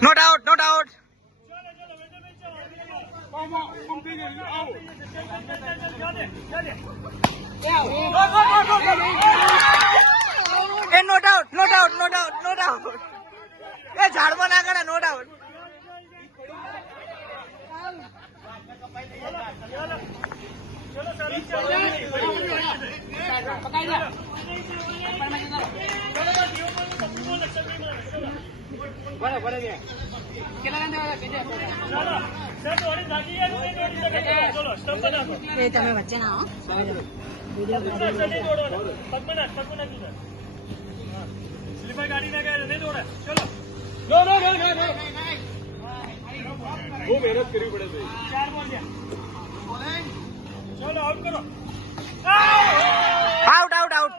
Not out, not out. Hey, not out, not out, not out, not out. Hey, झाड़वा ना करा, not out. તમે વચ્ચે ના હો ગાડી ના ગયા નહીં દોડે ચલો બહુ મહેનત કરવી પડે છે 4 બોલ ચલો આઉટ કરો આઉટ આઉટ આઉટ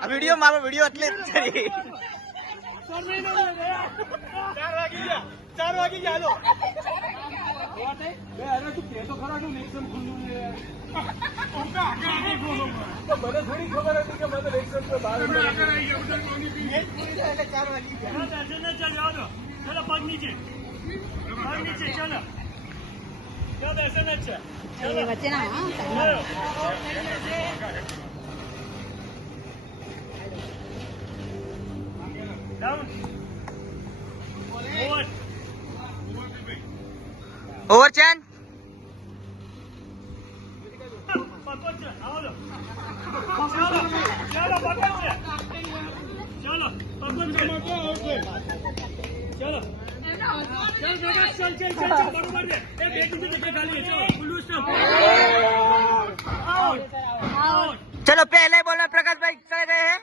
આ વિડિયો મારો વિડિયો એટલે જ છે 4 વાગી ગયા હાલો અરે તું કે તો ખરા નું લેક્શન ખુલ્લું છે મને થોડી ખબર હતી કે મને લેક્શન પર બહાર ચલો પગ નીચે ચલો બેસે ને છે વચ્ચે ના હો ડાઉન ઓવર ચેન चलो पहले बोलना प्रकाश भाई चले गए हैं